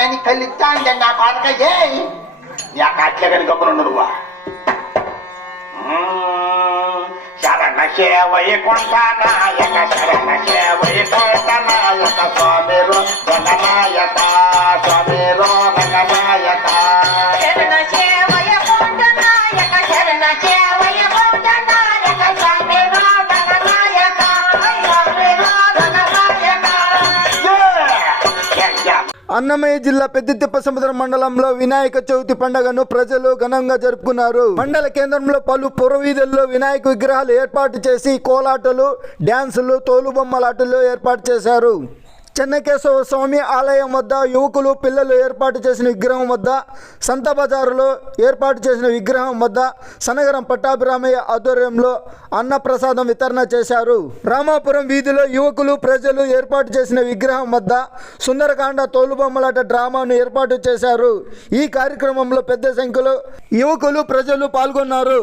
నేను కళ్ళు కలిస్తా అంటే నా పాడక ఏ? నీ అక్క అట్లే కానీ గబ్బులు నువ్వా శరణ సేవయ కొండనాయక శరణ సేవయ కొండనాయక స్వామిరో నాయక. అన్నమయ్య జిల్లా పెద్దతిప్ప సముద్రం మండలంలో వినాయక చవితి పండుగను ప్రజలు ఘనంగా జరుపుకున్నారు. మండల కేంద్రంలో పలు పురవీధుల్లో వినాయక విగ్రహాలు ఏర్పాటు చేసి కోలాటలు డ్యాన్సులు తోలుబొమ్మలాటలు ఏర్పాటు చేశారు. చెన్నకేశవ స్వామి ఆలయం వద్ద యువకులు పిల్లలు ఏర్పాటు చేసిన విగ్రహం వద్ద సంత బజారులో ఏర్పాటు చేసిన విగ్రహం వద్ద సనగరం పట్టాభిరామయ్య ఆధ్వర్యంలో అన్నప్రసాదం వితరణ చేశారు. రామాపురం వీధిలో యువకులు ప్రజలు ఏర్పాటు చేసిన విగ్రహం వద్ద సుందరకాండ తోలుబొమ్మలాట డ్రామాను ఏర్పాటు చేశారు. ఈ కార్యక్రమంలో పెద్ద సంఖ్యలో యువకులు ప్రజలు పాల్గొన్నారు.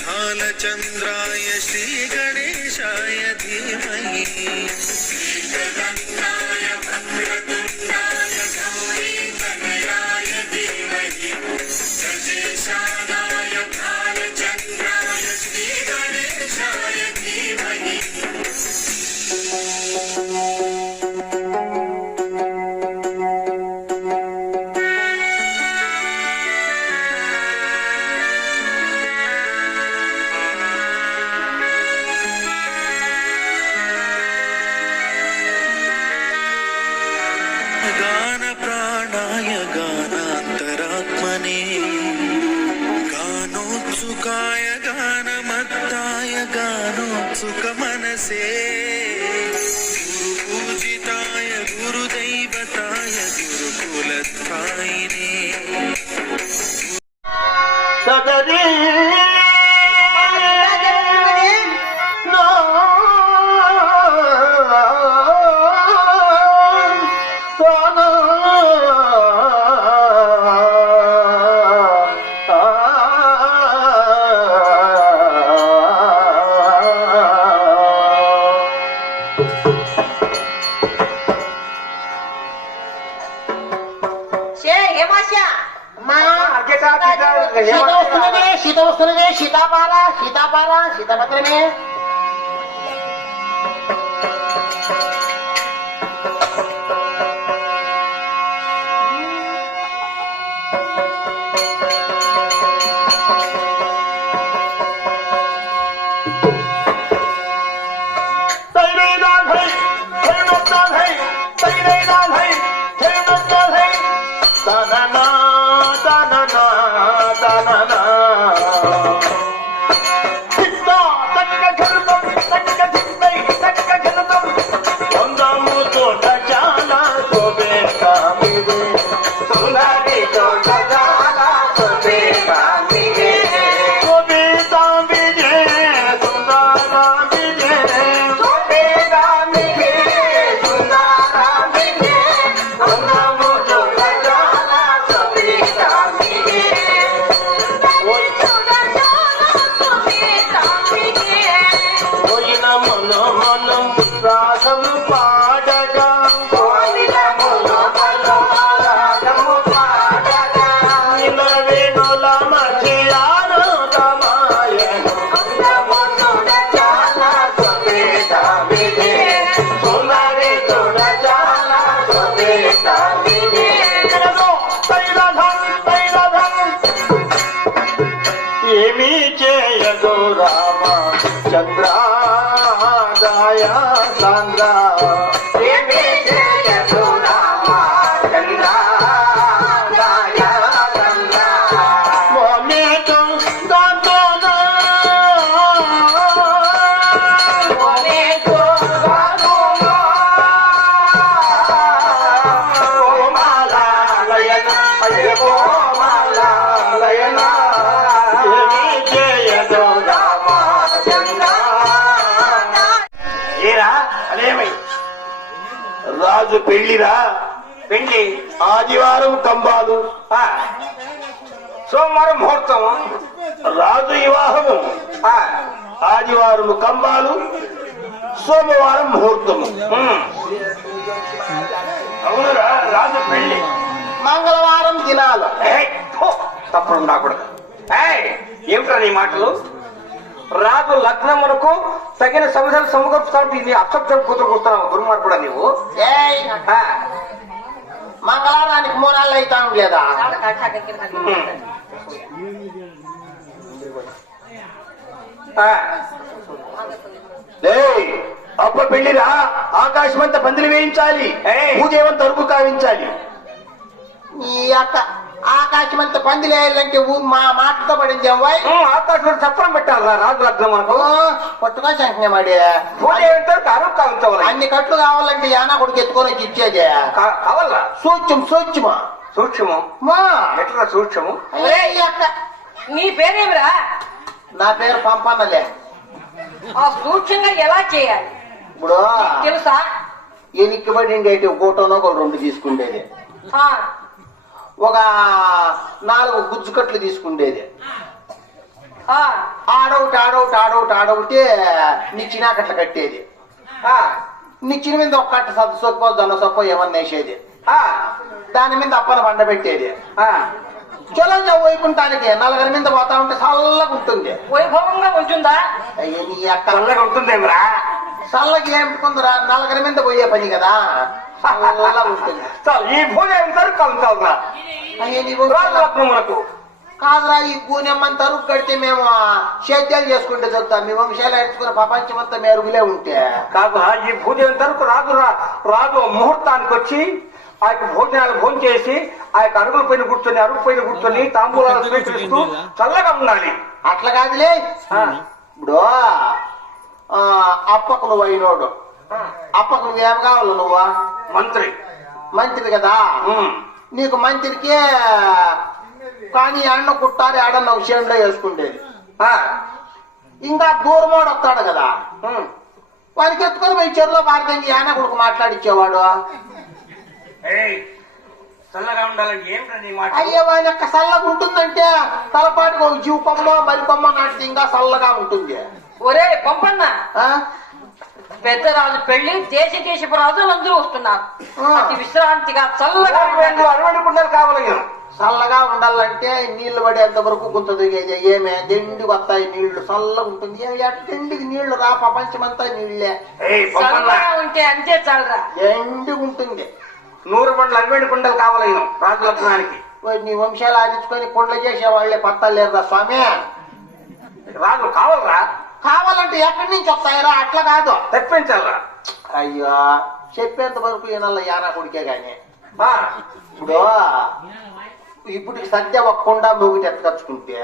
बालचन्द्राय श्रीगणेशाय धीमहि। గాన ప్రాణాయ గానాంతరాత్మనే గానోత్సుకాయ గానమత్తాయ గానోత్సుక మనసే గురు పూజితాయ గురుదైవతాయ గురుకులత్రాయినే para, si tapatreme. Chandra పెళ్ళిరా పెళ్ళి ఆదివారం కంబాలు. సోమవారం ముహూర్తం. రాజు వివాహము. ఆదివారం కంబాలు. సోమవారం ముహూర్తము అవునురా రాజు పెళ్ళి మంగళవారం దినాలు. తప్పుడు ఉండకూడదు ఏమిట్రా నీ మాటలు? రాజు లగ్నం మనకు తగిన సమస్యలు సమకూర్చుతావు. ఇది కూతురు కూస్తున్నావు దుర్మార్గుడా నీవు. ఆ, మంగళవారానికి మూనాళ్ళు అవుతా లేదా అప్ప పెళ్ళిరా ఆకాశమంతా పందిరి వేయించాలి. భూదేవం తరుపు కావించాలి. ఈ యొక్క ఆకాశమంతా పందిలేయాలంటే మా మాటతో పడింది ఆకాశం చప్పరం పెట్టాలి రాజు లగ్నం మనకు. కొట్టుగా కావించాలి అన్ని కట్లు కావాలంటే యానా కొడుకు ఎత్తుకొని వచ్చి ఇచ్చేది? కావాలా? సూక్ష్మం సూక్ష్మం. సూక్ష్మం? మా. ఎట్లా సూక్ష్మం? నీ పేరేమిరా? నా పేరు పంపన్నలే. ఆ సూక్ష్మంగా ఎలా చేయాలి? ఇప్పుడు తెలుసా? ఎనిక్కిబడి ఉండేటి ఒకటోనో ఒక రెండు తీసుకుండేది ఆ, ఒక నాలుగు గుజ్జుకట్లు తీసుకుండేది. ఆ, ఆడొకటి ఆడొకటి ఆడొకటి ఆడొకటి నిచ్చినాకట్ల కట్టేది. నిచ్చిన మీద ఒక కట్ట సద్దు సొప్పో దొన్న సొప్పో ఏమన్నా వేసేది. దాని మీద అప్పన పండ పెట్టేది. చొలంగా వైకుంఠానికి నలుగురి మీద పోతా ఉంటే చల్లగా ఉంటుంది. వైభవంగా ఉంటుందా? చల్లగా ఉంటుందేమిరా? చల్లగా ఏమిటికుందిరా నలుగురి మీద పోయే పని కదా. ఉంటుంది ఈ అయ్య, నీవు మనకు. కాదురా ఈ కూనెమ్మని తరుపు కడితే మేము సేద్యాలు చేసుకుంటే చదువుతాం మీ వంశాలు ఎట్టుకున్న ప్రపంచం అంతా మెరుగులే ఉంటే. కాదు ఈ భూదేవం తరకు రాజు రా- రాజు ముహూర్తానికి వచ్చి ఆ యొక్క భోజనాలు భోజనం చేసి ఆ యొక్క అరుగుల పైన కూర్చొని అరుగు పైన కూర్చొని తాంబూలాలు స్వీకరిస్తూ చల్లగా ఉండాలి. అట్లా కాదులే. ఆ, ఇప్పుడు ఆ, అప్పకు నువ్వు అయినోడు. అప్పకు నువ్వేం కావాలి నువ్వు? మంత్రి. మంత్రి కదా. నీకు మంత్రికి కానీ అన్న కుట్టారి ఆడన్న విషయంలో వేసుకుండేది. ఆ, ఇంకా దూరమోడు వస్తాడు కదా. వారికి ఎత్తుకొని పోయి చెరులో భారతంగా యాన కొడుకు మాట్లాడిచ్చేవాడు. అయ్యే వాని యొక్క చల్లగా ఉంటుందంటే తలపాటుకు ఒక జీవ కొమ్మ మరి కొమ్మ నాటితే ఇంకా చల్లగా ఉంటుంది. ఒరే పంపన్న. ఆ? పెద్ద రాజు పెళ్ళి దేశ దేశపు రాజులు అందరూ వస్తున్నారు. అతి విశ్రాంతిగా చల్లగా కుండలు కావాలి చల్లగా ఉండాలంటే నీళ్ళు పడేంత వరకు కొంత దిగేది. ఏమే? దిండి వస్తాయి నీళ్ళు. చల్లగా ఉంటుంది. ఏ ఎట్టెండికి నీళ్ళు రా. ప్రపంచమంతా నీళ్ళే. ఏయ్, పంపన్న. చల్లగా ఉంటే అంతే చాలరా ఎండి ఉంటుంది. నూరు బండ్లు అరవై కుండలు కావాలి రాజు లగ్నానికి ఓయ్ నీ వంశాలు ఆడించుకొని కొండ చేసే వాళ్ళే పత్తలేరురా స్వామి. రాజు కావాలరా? కావాలంటే ఎక్కడి నుంచి వస్తాయిరా? అట్లా కాదు. తెప్పించాలరా అయ్యో చెప్పేంత వరకు ఈయనల్ల యానా కొడుకే గాని. ఆ, ఇప్పుడు ఇప్పటికి సద్య ఒక్కుండా మూగిటి ఎత్తుకొచ్చుకుంటే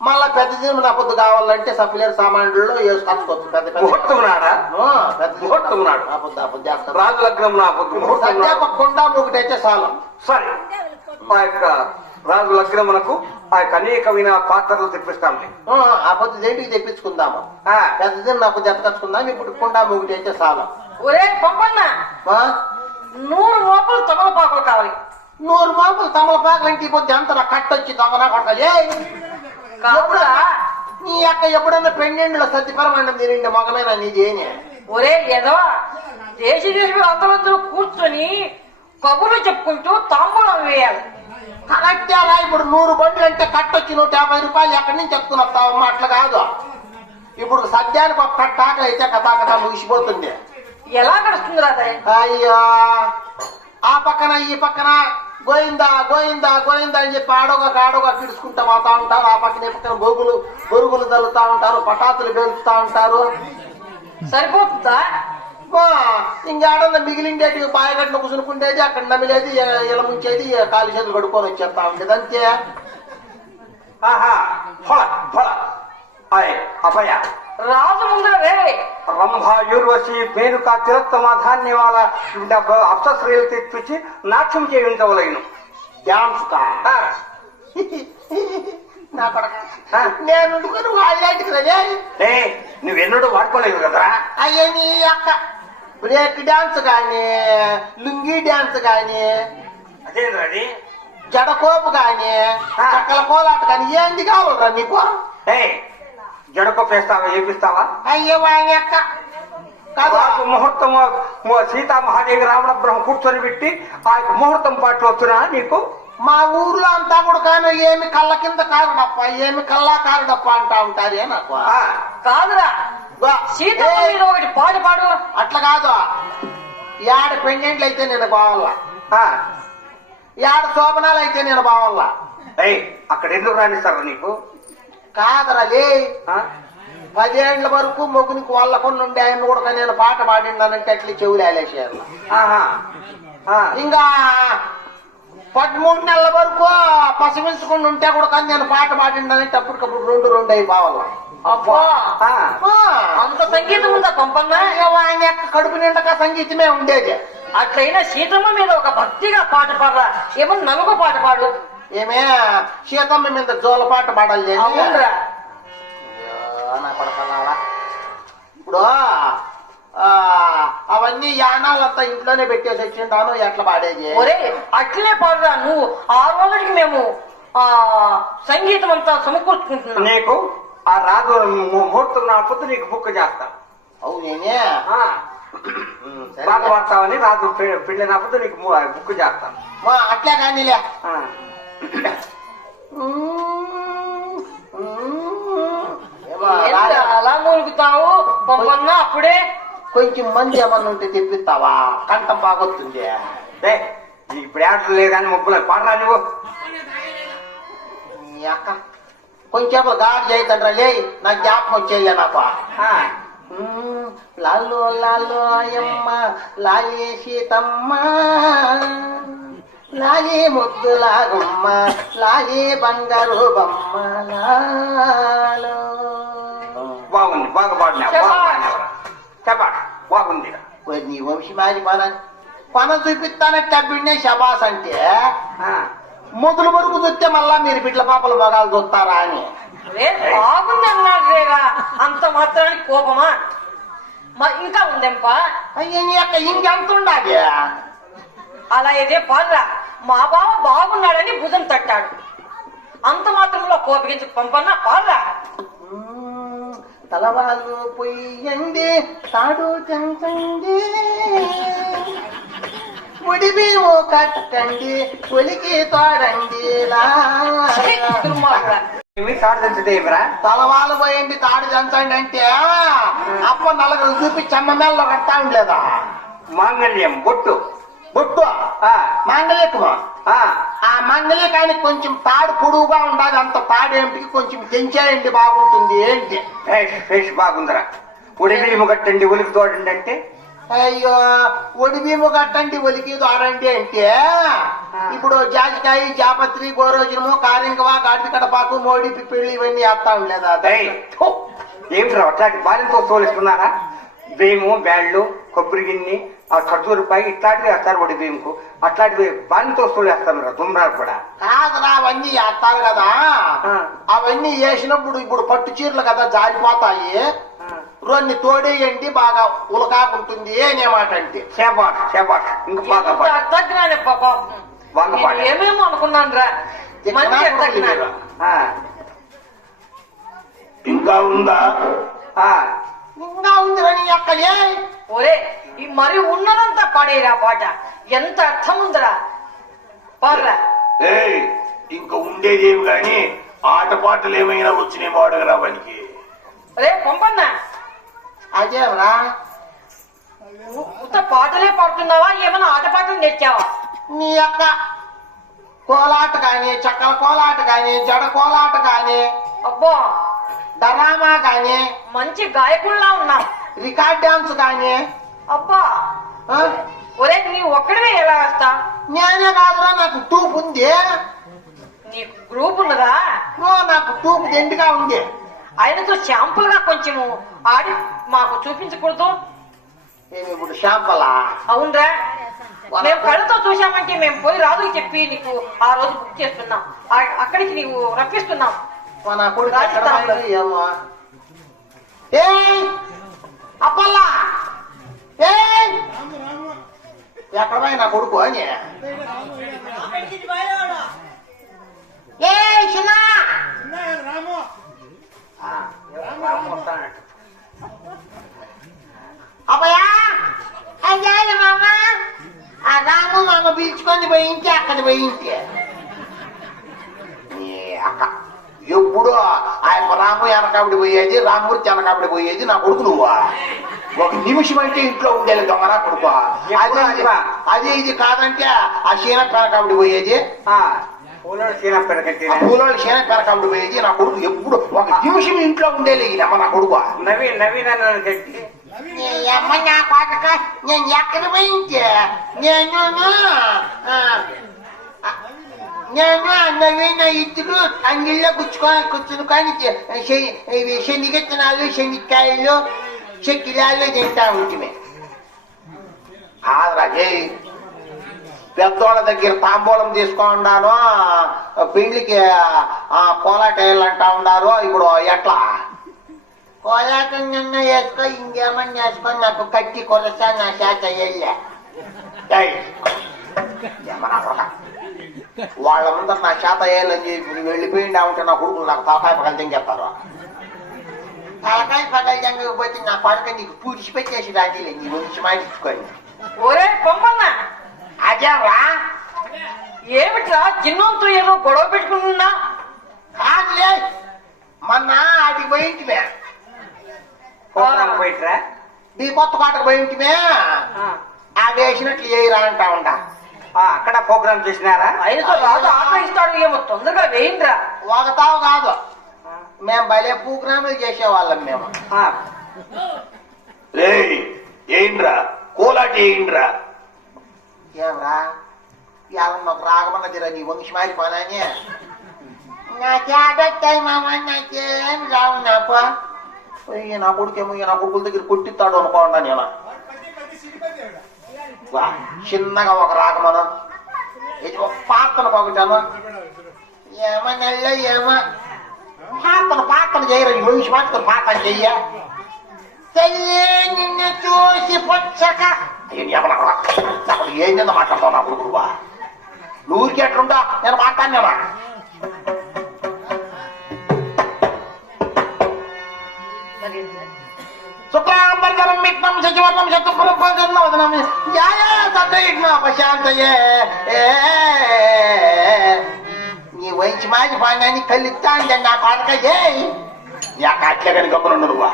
మళ్ళా పెద్ద దిన నా పొద్దు కావాలంటే సప్లేరు సామాన్లలో వేసుకొచ్చుకోవచ్చు పెద్ద పెద్ద ముహూర్తం నాడా ఆ, పెద్ద ముహూర్తం నాడు ఆ పొద్దు ఆ పొద్దు చేస్తారు. రాజు లగ్నం నా పొద్దు ముహూర్తం సద్య నాడు. ఒక్కుండా మూగిటి అయితే చాలు. సరే. ఆ యొక్క రాజు లగ్నమునకు ఆ యొక్క అనేకమైన పాత్రలు తెప్పిస్తాం ఆ, ఆ పొద్దు దేంటికి తెప్పించుకుందాము? ఆ, పెద్ద దిన నా పొద్దు ఎత్తుకొచ్చుకుందాం ఇప్పుడు కుండా మూగిటి అయితే చాలు. ఒరే పంపన్న? నూరు లోపల తమలపాకులు కావాలి. నూరు మాపులు తమలపాకులు ఇంటి పొద్దు ఎంత నా కట్టొచ్చి దొంగన ఏ! కాదురా. నీ అక్క ఎప్పుడన్నా పెండెండులో సత్యపరమండం తినండి మగమేనా నీదేని ఒరే ఏదో దేశ దేశపు అందరందరూ కూర్చొని కబుర్లు చెప్పుకుంటూ తాంబూలం వేయాలి. కరెక్టారా ఇప్పుడు నూరు బండ్లు అంటే కట్టొచ్చి నూట యాభై రూపాయలు ఎక్కడి నుంచి ఎత్తుకుని వస్తావమ్మా అట్లా కాదు. ఇప్పుడు సద్యానికి ఒక కట్ట ఆకలి అయితే కథా కథ ముగిసిపోతుంది. ఎలా గడుస్తుంది రాదా అయ్యో ఆ పక్కన ఈ పక్కన గోయిందా గోయిందా గోయిందా అని చెప్పి ఆడోగా ఆడోగా కిడుచుకుంటా పోతా ఉంటారు. ఆ పక్కన ఈ పక్కన గోగులు గొరుగులు తల్లుతా ఉంటారు పటాసులు పేలుస్తా ఉంటారు. సరిపోతుందా? ఇంకా ఆడన్న మిగిలిండేటి బాయగడ్డ కుసునుకుండేది అక్కడ నమిలేది ఇలా ముంచేది కాలు చేతులు కడుక్కొని వచ్చేస్తా ఉండేది అంతే. ఆహా ఫల ఫల. ఆయ్ అభయ. రాజు ముందర రే రంభ యూర్వశి మేనుక తిలోత్తమ ధాన్యవాల అప్సశ్రీలు తెప్పించి నాట్యం చేయించవలేను. డ్యాన్స్ నా కొడక. నేను వాళ్ళకి నువ్వెన్నడూ వాడుకోలేవు కదరా? అయ్యే నీ అక్క. బ్రేక్ డాన్స్ గాని లుంగీ డాన్స్ అదేంద్ర అది జడకోపు ఆ. చక్కల కోలాట గాని ఏంది కావాలరా నీకు ఏ జడకొప్పేస్తావా ఏపిస్తావా అయ్యే అక్క రాజు ముహూర్తం సీతామహాదేవి రావణ బ్రహ్మ కూర్చొని పెట్టి ఆ యొక్క ముహూర్తం పాటలు వస్తున్నా నీకు మా ఊర్లో అంతా కూడా కానీ ఏమి కళ్ళ కింద కారుడప్ప ఏమి కల్లా కారుడప్ప అంటా ఉంటారే నాకు ఆ, కాదురా సీతమ్మ మీద ఒకటి పాట పాడు అట్లా కాదు యాడ పెండెంట్లు అయితే నేను బావాల ఆ. యాడ శోభనాలు అయితే నేను బావాల ఏయ్ అక్కడ ఎందుకు రాణిస్తారు నీకు కాదరా లే ఆ? పదేండ్ల వరకు మొగునికి వాళ్ళకుండా ఉండే ఆయన కూడా నేను పాట పాడిండానంటే అట్లా చెవులు వేలేసారు ఆహా. ఆ. ఇంకా పదమూడు నెలల వరకు పసిమించకుండా ఉంటే కూడా కానీ నేను పాట పాడిండానంటే అప్పటికప్పుడు రెండు రెండు అయి బావాల అబ్బా ఆ. అంత సంగీతం ఉందా యొక్క కడుపు నిండక సంగీతమే ఉండేది. అట్లయినా సీతమ్మ మీద ఒక భక్తిగా పాట పాడరా? ఏమన్నా నలుగు పాట పాడు. ఏమే సీతమ్మ మీద జోల పాట పాడాలి. ఇప్పుడు ఆ, అవన్నీ యానాలంతా ఇంట్లోనే పెట్టేసి వచ్చింటాను ఎట్లా పాడేది? ఒరే అట్లనే పాడరా నువ్వు. ఆ రోజుకి మేము ఆ సంగీతం అంతా సమకూర్చుకుంటున్నాం. నీకు? ఆ రాజు ముహూర్తం నా పొద్దు నీకు బుక్ చేస్తా. అవునేనే ఆ. ఉమ్, సరే. పాట పాడతావని రాజు పెళ్ళి నా పొద్దు నీకు ము- బుక్ చేస్తాను అట్లే రాజా, అలా మూలుగుతావు పంపన్నా అప్పుడే? కొంచెం మంది ఏమన్నా ఉంటే తెప్పిస్తావా? కంఠం బాగొస్తుంది ఇప్పుడు ఆటలు లేదు కానీ ముప్పులు పాడరా నువ్వు. అక్క. కొంచెం గాడి చేయతండ్రా లే నాకు జ్ఞాపకం వచ్చేయ్యా నాకు ఆ. మ్మ్. లాలో లాలో అయ్యమ్మ లాలే సీతమ్మ లాలే ముద్దులాగమ్మ లాలే బంగారు బొమ్మ లాలో. బాగుంది బాగా పాడినా బాగా పాడినావురా చెప్పా బాగుంది. నీ వంశీ మాది పన పన చూపిస్తానంటే బిడ్డే శబాస్ అంటే మొదలు వరకు చూస్తే మళ్ళా మీరు బిడ్ల పాపల మొగాలు చూస్తారా అని. బాగుంది అన్నాడు అంత మాత్రానికి కోపమా? మ- ఇంకా ఉందెంపా? అయ్యో నీ అక్క ఇంకెంత ఉండాలి? అలా అయితే పాడరా. మా బావ బాగున్నాడని భుజం తట్టాడు. అంత మాత్రంలో కోపగించి పంపన్నా మ్మ్. తలవాళ్ళు పొయ్యండి తాడు చెంచండి ఉడిబీము కట్టండి ఒలికి తోడండి లా. ఛీ, దుర్మార్గుడా. ఏమి సాధించదేమిరా తలవాళ్ళు పోయండి తాడు చెంచండి అంటే అప్ప నలుగురు చూపి చెమ్మ మేళ్ళలో కడతా ఉండలేదా మాంగళ్యం బొట్టు. బొట్టు? ఆ, మాంగళ్యకమా ఆ, ఆ మంగళకాయనికి కొంచెం తాడు పొడుగుగా ఉండాలి అంత తాడు ఏంటికి కొంచెం తెంచేయండి బాగుంటుంది ఏంటి? ఫేష్ బాగుందిరా. ఉడిమిడిము కట్టండి ఉలికి తోడండి అంటే అయ్యో ఒడిబీము కట్టండి ఒలికి దోరండి అంటే. ఇప్పుడు జాజికాయ జాపత్రి గోరోజనము కారింకవా గాడి కడపాకు మోడి పిప్పిళ్ళు ఇవన్నీ వేస్తా ఉండలేదా? ఏమిట్రా అట్లాంటి బాలింతో తోలిస్తున్నారా బియ్యము బ్యాళ్ళు కొబ్బరి గిన్నె ఆ ఖర్జూరపాయి ఇట్లాంటివి వేస్తారు ఒడి బియ్యంకు అట్లాంటివి బాలింతో తోలేస్తారు దుమ్రాలు కూడా. కాదురా అవన్నీ వేస్తారు కదా. అవన్నీ వేసినప్పుడు ఇప్పుడు పట్టు చీరలు కదా జారిపోతాయి. రెండు తోడేయండి బాగా ఉలకాకుంటుంది అనే మాట అంటే. చేపాట్ చేపాట్ ఇంకా బాగా పాడు. నేను ఏమేమో అనుకున్నాను రా. ఇంకా ఉందా? ఆ, ఇంకా ఉంది నీ అక్కలే. ఒరే ఈ మరి ఉన్నదంతా పాడేరా పాట. ఎంత అర్థం ఉందిరా. పాడరా. ఇంకా ఉండేదేమి గాని ఆటపాటలు ఏమైనా వచ్చినాయి వాడగరా వానికి. రే పంపన్నా. ఉత్త పాటలే పాడుతున్నావా? ఏమైనా ఆట పాటలు నేర్చావా? నీ అక్క కోలాట కానీ చక్కల కోలాట కానీ జడ కోలాట కానీ అబ్బా డరామా కానీ మంచి గాయకుల్లా ఉన్నావు రికార్డ్ డాన్స్ కానీ అబ్బా? ఒరే నీ ఒక్కడివే ఎలా వేస్తా నేనే కాదురా నాకు టూప్ ఉంది. నీకు గ్రూప్ ఉన్నదా? ఓ, నాకు టూప్ దండిగా ఉంది. ఆయనతో శాంపుల్గా కొంచెము ఆడి మాకు చూపించకూడదు. నేను ఇప్పుడు షాంపలా అవునరా. మేము కళ్ళతో చూసామంటే మేము పోయి రాజుకి చెప్పి నీకు ఆ రోజు బుక్ చేస్తున్నాం. అక్కడికి నీవు రప్పిస్తున్నాం మన కొడుకు అప్పల్లా ఏయ్! ఎక్కడ పోయి నా కొడుకు అని. ఏ చిన్న! అబ్బయా అయ్యాయి మామ. ఆ రాము మామ పిలుచుకొని పోయించి అక్కడ పోయించి నీ అక్క. ఎప్పుడు ఆయన రాము వెనకావిడి పోయేది రామూర్తి వెనకావిడి పోయేది నా కొడుకు నువ్వు? ఒక నిమిషం అంటే ఇంట్లో ఉండేది దొంగరా కొడుకు. అది? అది ఇది కాదంటే ఆ శీన వెనకావిడి పోయేది. పూలోళ్ళు వెనకావిడి పోయేది నా కొడుకు ఎప్పుడు ఒక నిమిషం ఇంట్లో ఉండేది అమ్మ నా కొడుకు. నవీన్ నవీన్ అని కట్టి నీ అమ్మ నా కొడుక నేను ఎక్కడ పోయించి నేను నేను నవీన ఇద్దరు అంగిల్లో గుచ్చుకొని కూర్చుని ఇవి శనిగెత్తనాలు శనిక్కాయలు చెక్కిలాలు తింటా ఉంటుంది కాదురాజే పెద్దోళ్ళ దగ్గర తాంబూలం తీసుకున్నాను పెళ్ళికి ఆ, కోలాట అంటా ఉన్నారు ఇప్పుడు ఎట్లా? కోలాటం నిన్న వేసుకో ఇంకేమన్నా వేసుకొని నాకు కట్టి కొలసా నా చేత వెళ్ళా. ముందర నా చేత వేయాలని చెప్పి వెళ్ళిపోయిందా ఉంటే నా కొడుకులు నాకు తలకాయ పగలు తెంగేస్తారు తలకాయ పగలు తెంగకపోతే నా కొడుకు నీకు పూడిచి పెట్టేసి రాజీలే నీ గురించి మాటించుకొని ఒరే పొమ్మన్నా అదేరా ఏమిట్రా? చిన్నంతో ఏదో గొడవ పెట్టుకున్నా కాదులే. మొన్న ఆడికి పోయింటిమే. ప్రోగ్రామ్ పోయిట్రా? నీ కొత్త పాటకు పోయింటిమే. ఆ. వేసినట్లు చేయరా అంటా ఉండా. అక్కడ ప్రోగ్రామ్ చేసినారా? ఆయనతో రాజు ఆశ్రయిస్తాడు ఏమో తొందరగా వేయండిరా. ఒకతావు కాదు. మేము భలే ప్రోగ్రాములు చేసేవాళ్ళం మేము. ఆ, ఏంట్రా కోలాటి ఏంట్రా ఏమరా ఇవాళ మాకు రాగమన్న జర నీ వంశి మారిపోనాని నాకేడొచ్చాయి మామ నాకేం రావు నాకు ఈ నా కొడుకేమో ఈ నా కొడుకుల దగ్గర కొట్టిస్తాడు అనుకోండా నేను వా, చిన్నగా ఒక రాగమన ఇది ఒక పాత్రను పొగటాను ఏమనల్లో ఏమో పాత్ర పాత్ర చేయరు ఈ వంశి మాత్రం పాత్ర చెయ్య తల్లి నిన్ను చూసి పొచ్చక అప్పుడు ఏం కింద మాట్లాడతావు నా కొడుకువా నూరికి ఎట్లుంటా నేను మాట్లాడినా శుక్లాంబర్ధనం విఘ్నం సచివర్ణం శత్రుపురం వదనం యాయ సద్విఘ్న ప్రశాంతయే నీ వయసు మాది పాంగాని కలిస్తా నా పాడక ఏ నీ అక్క అట్లే కనుక గబ్బును నువ్వా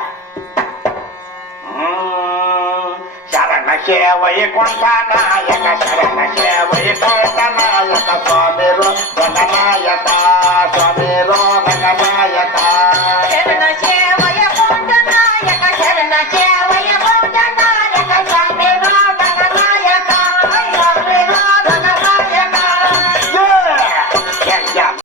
శరణ సేవయ కొంట నాయక శరణ సేవయ కొంట నాయక స్వామి గణనాయక